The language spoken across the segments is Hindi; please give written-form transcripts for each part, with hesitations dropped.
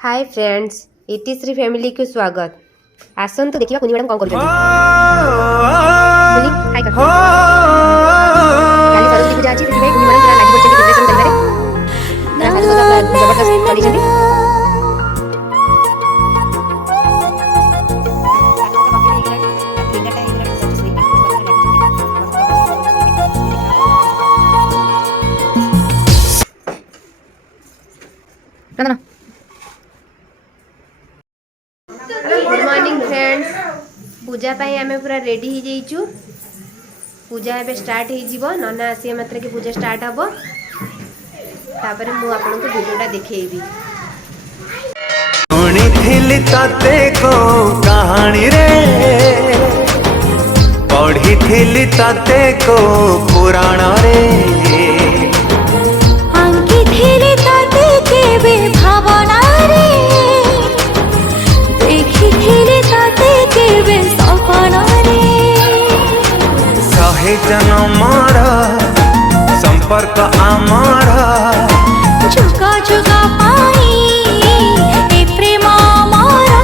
हाय फ्रेंड्स, इतिश्री फैमिली को स्वागत। आसन तो देखिए कुनी मैडम कौन कर सरस्वती पूजा अच्छी कुनी मैडम पूरा लागी पड़छे प्रिपरेशन करबारे जबरदस्त कंडीशन ना। गुड मॉर्निंग फ्रेंड्स, पूजा पाई आमे पूरा रेडी हो जाइचु। पूजा एबे स्टार्ट हो जीवो, नना आसी मात्र के पूजा स्टार्ट हबो। तापर मु आपन को वीडियोटा देखैबी। सुनिथिली तते को कहानी रे, पढ़िथिली तते को पुराण रे, अंकिथिली तते केबे भावना रे, देखिथिली तते केबे सपना रे। सहे जन्मर संपर्क आमर, जुगा जुगा पाई ए प्रेम मोरा,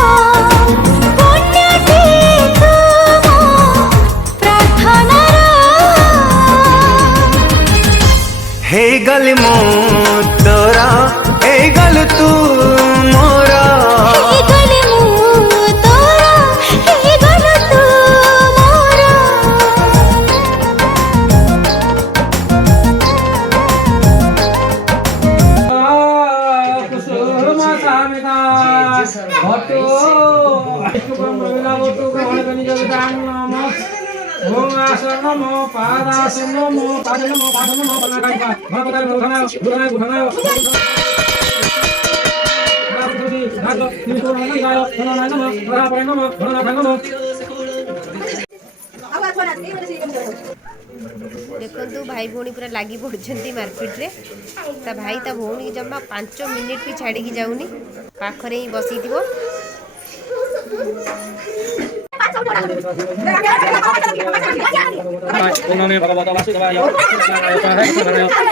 पुण्यटी तुम प्रार्थना हे गल मो तोरा, हे गल तू मोरा, हे गल मु तोरा, हे गल तू मोरा। देखंतु भाई भौणी पूरा लागी पड़छंती मारपीट रे। ता भाई ता भौणी जम्मा 5 मिनिट भी छाड़ी की जाउनी, पाखरे ही बसी दिबो। नमे भगवत वासुदेवाय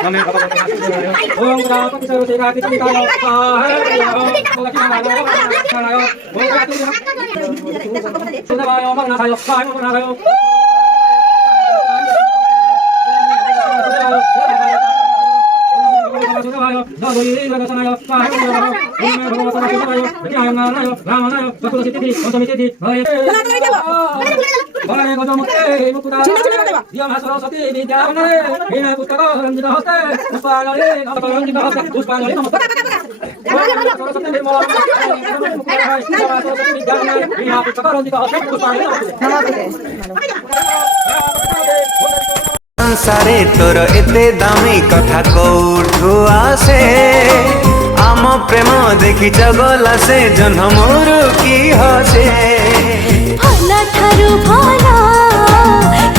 नमे भगवत वासुदेवाय ओम गणपति सर्वदेवाय चिंताय स्वाहा संसारे तोर एते दामी कथा कोठु आसे, आम प्रेम देखी जगला से जन्मर की हसे। भला ठारू भला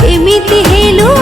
केमिति हेलु